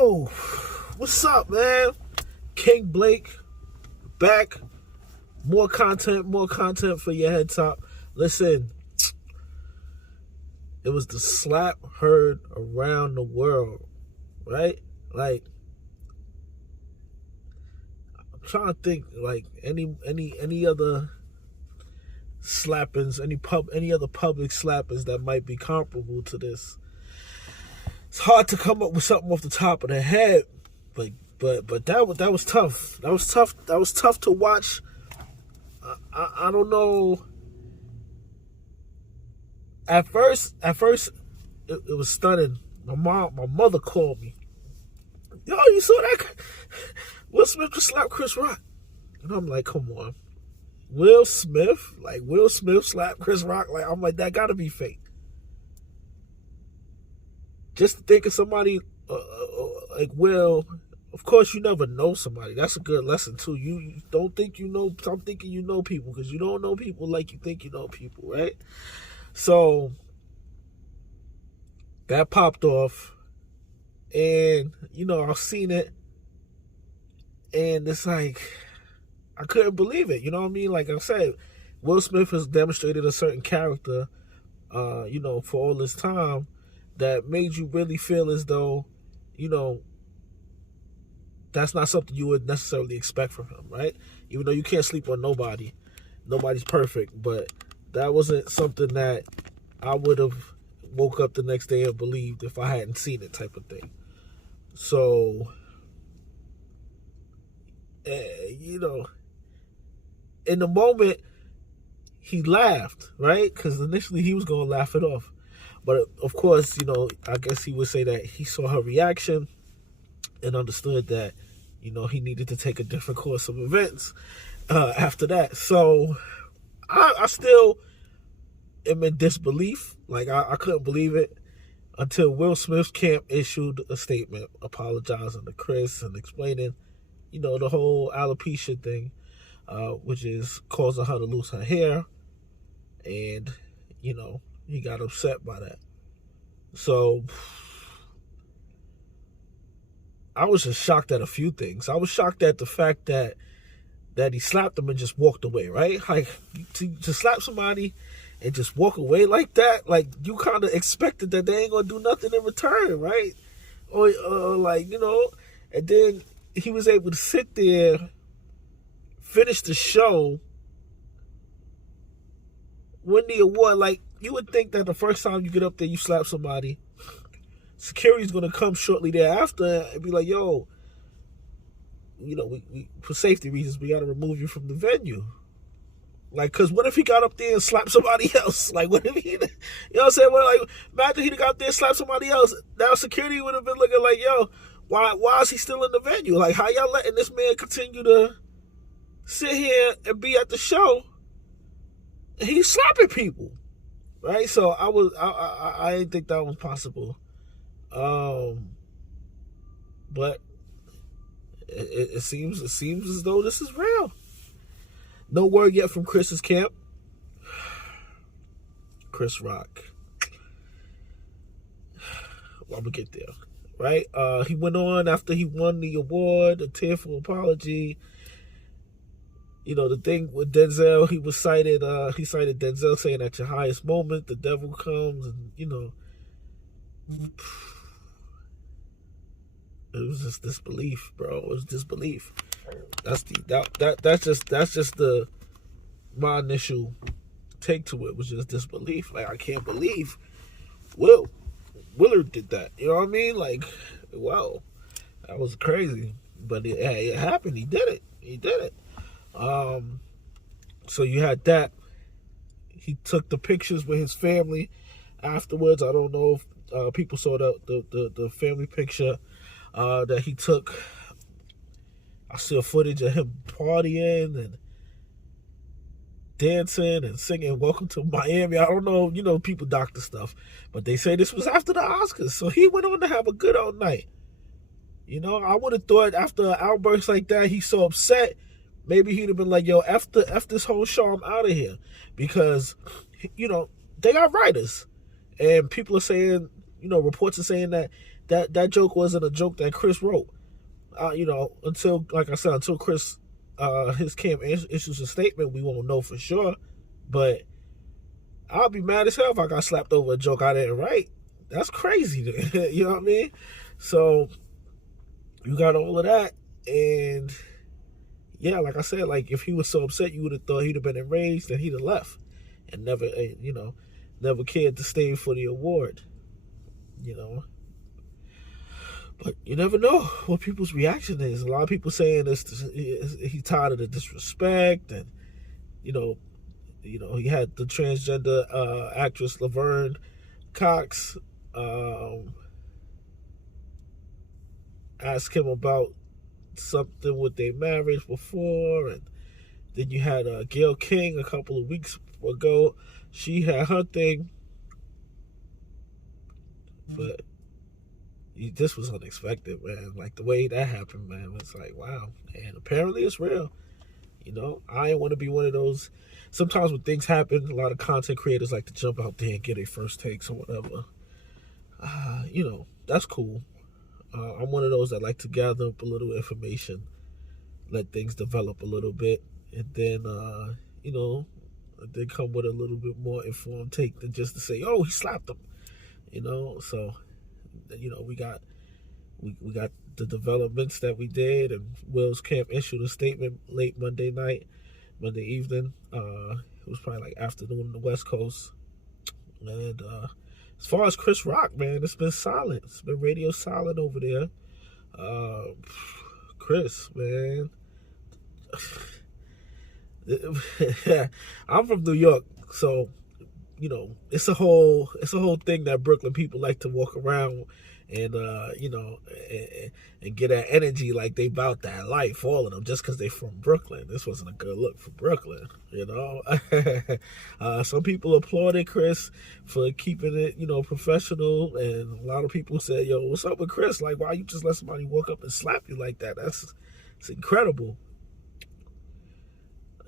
Yo, what's up, man? King Blake back. More content for your head top. Listen, it was the slap heard around the world, right? Like, I'm trying to think like any other slappings, any other public slappings that might be comparable to this. It's hard to come up with something off the top of the head, but that was tough. That was tough. That was tough to watch. I don't know. At first, it was stunning. My mother called me. Yo, you saw that? Will Smith just slapped Chris Rock, and I'm like, come on, Will Smith slapped Chris Rock. Like, I'm like, that gotta be fake. Just to think of somebody like Will. Of course, you never know somebody. That's a good lesson too. You don't think you know. I'm thinking you know people because you don't know people like you think you know people, right? So that popped off, and I've seen it, and it's like I couldn't believe it. You know what I mean? Like I said, Will Smith has demonstrated a certain character, for all this time that made you really feel as though, that's not something you would necessarily expect from him, right? Even though you can't sleep on nobody. Nobody's perfect, but that wasn't something that I would have woke up the next day and believed if I hadn't seen it, type of thing. So, in the moment, he laughed, right? Because initially he was going to laugh it off. But of course, I guess he would say that he saw her reaction and understood that, he needed to take a different course of events after that. So I still am in disbelief. Like, I couldn't believe it until Will Smith's camp issued a statement apologizing to Chris and explaining, the whole alopecia thing, which is causing her to lose her hair. And, he got upset by that. So I was just shocked at a few things. I was shocked at the fact that he slapped him and just walked away, right? Like, to slap somebody and just walk away like that, like, you kind of expected that they ain't gonna do nothing in return, right? Or and then he was able to sit there, finish the show, win the award. Like, you would think that the first time you get up there, you slap somebody, security's gonna come shortly thereafter and be like, yo, we for safety reasons, we gotta remove you from the venue. Like, cause what if he got up there and slapped somebody else? Like, what if he, what I'm saying? Well, like, imagine he got up there and slapped somebody else. Now security would have been looking like, yo, why is he still in the venue? Like, how y'all letting this man continue to sit here and be at the show? He's slapping people, right? So I didn't think that was possible. But it seems as though this is real. No word yet from Chris's camp. Chris Rock. Well, I'm gonna get there, right? He went on after he won the award, a tearful apology. The thing with Denzel, he cited Denzel saying, at your highest moment, the devil comes, and it was just disbelief, bro. It was disbelief. That's just my initial take to it, was just disbelief. Like, I can't believe Willard did that. You know what I mean? Like, wow, that was crazy. But it happened. He did it. So you had that. He took the pictures with his family afterwards. I don't know if people saw the family picture that he took. I saw footage of him partying and dancing and singing "Welcome to Miami." I don't know, people doctor stuff, but they say this was after the Oscars, so he went on to have a good old night. I would have thought after an outburst like that, he's so upset, maybe he'd have been like, yo, F this whole show, I'm out of here. Because, they got writers. And people are saying reports are saying that joke wasn't a joke that Chris wrote. Until, like I said, until Chris, his camp issues a statement, we won't know for sure. But I'll be mad as hell if I got slapped over a joke I didn't write. That's crazy. You know what I mean? So you got all of that, and yeah, like I said, like if he was so upset, you would have thought he'd have been enraged and he'd have left, and never cared to stay for the award. But you never know what people's reaction is. A lot of people saying he's tired of the disrespect, and he had the transgender actress Laverne Cox ask him about something with their marriage before, and then you had Gayle King a couple of weeks ago. She had her thing, but this was unexpected, man. Like the way that happened, man. It's like, wow. And apparently it's real. I didn't want to be one of those. Sometimes when things happen, a lot of content creators like to jump out there and get their first takes or whatever. That's cool. I'm one of those that like to gather up a little information, let things develop a little bit, and then, then come with a little bit more informed take than just to say, oh, he slapped him. So we got the developments that we did, and Will's camp issued a statement late Monday evening. It was probably like afternoon on the West Coast. And as far as Chris Rock, man, it's been silent. It's been radio silent over there. Chris, man. I'm from New York, so it's a whole thing that Brooklyn people like to walk around and and get that energy like they about that life, all of them, just because they from Brooklyn. This wasn't a good look for Brooklyn, Some people applauded Chris for keeping it, professional, and a lot of people said, yo, what's up with Chris? Like, why you just let somebody walk up and slap you like that? It's incredible.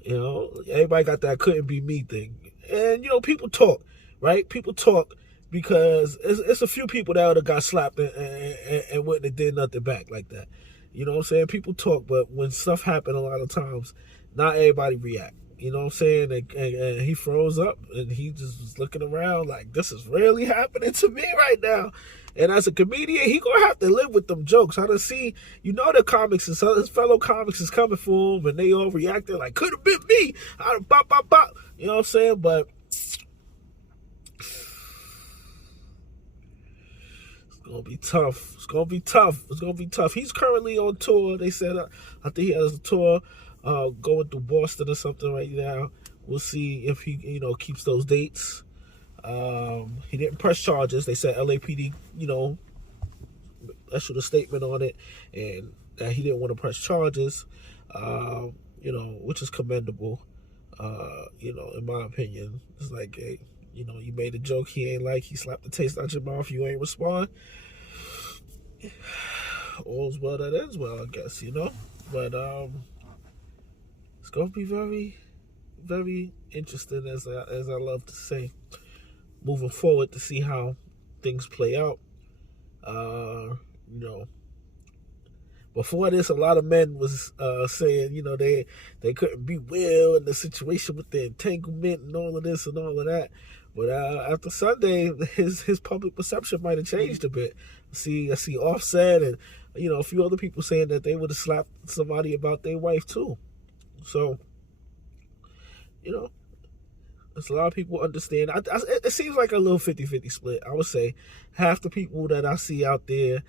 Everybody got that couldn't be me thing. And, people talk, right? People talk because it's a few people that would have got slapped and wouldn't have did nothing back like that. You know what I'm saying? People talk, but when stuff happen a lot of times, not everybody react. You know what I'm saying? And he froze up, and he just was looking around like, this is really happening to me right now. And as a comedian, he gonna have to live with them jokes. I done see, the comics and his fellow comics is coming for him, and they all reacting like, could have been me. I'd have bop, bop, bop. You know what I'm saying? But it's gonna be tough. It's gonna be tough. He's currently on tour. They said, I think he has a tour going to Boston or something right now. We'll see if he, keeps those dates. He didn't press charges. They said LAPD, issued a statement on it, and that he didn't want to press charges, which is commendable. In my opinion, it's like, hey, you made a joke he ain't like, he slapped the taste out your mouth, you ain't respond. All's well that ends well, I guess, But it's gonna be very, very interesting, as I love to say, moving forward, to see how things play out. Before this, a lot of men was saying, they couldn't be Will in the situation with the entanglement and all of this and all of that. But after Sunday, his public perception might have changed a bit. I see Offset and a few other people saying that they would have slapped somebody about their wife too. So, there's a lot of people understand. It seems like a little 50-50 split. I would say half the people that I see out there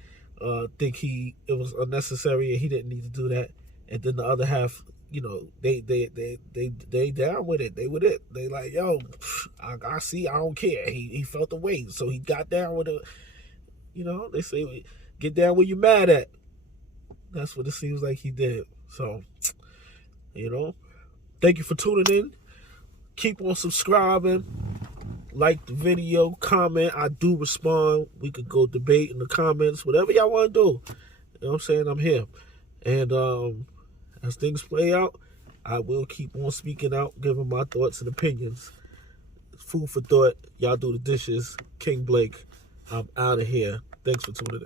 think it was unnecessary and he didn't need to do that, and then the other half, they down with it. They with it. They like, yo, I see. I don't care. He felt the weight, so he got down with it. They say get down where you mad at. That's what it seems like he did. So, thank you for tuning in. Keep on subscribing, like the video, comment. I do respond. We could go debate in the comments, whatever y'all want to do. You know what I'm saying? I'm here. And as things play out, I will keep on speaking out, giving my thoughts and opinions. Food for thought. Y'all do the dishes. King Blake. I'm out of here. Thanks for tuning in.